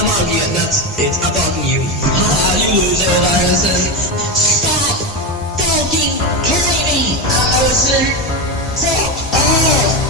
among you, and that's it. I'm talking to you. You lose it, Allison. Stop fucking killing me, Allison. Fuck off.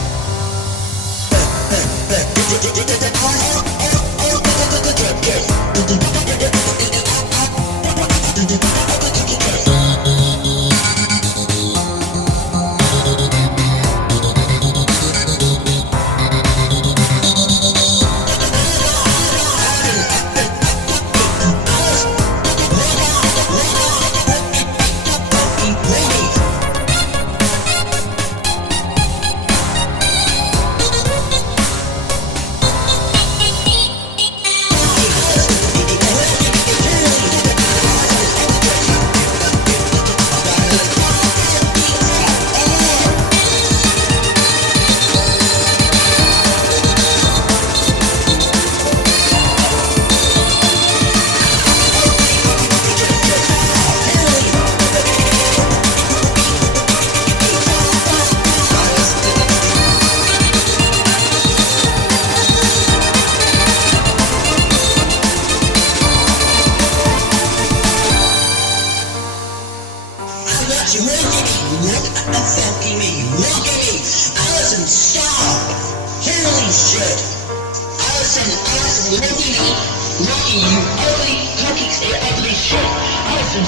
Look at me! Allison, stop! Holy shit! Allison, look at me! Look at you! Ugly cookies, ugly shit! Allison,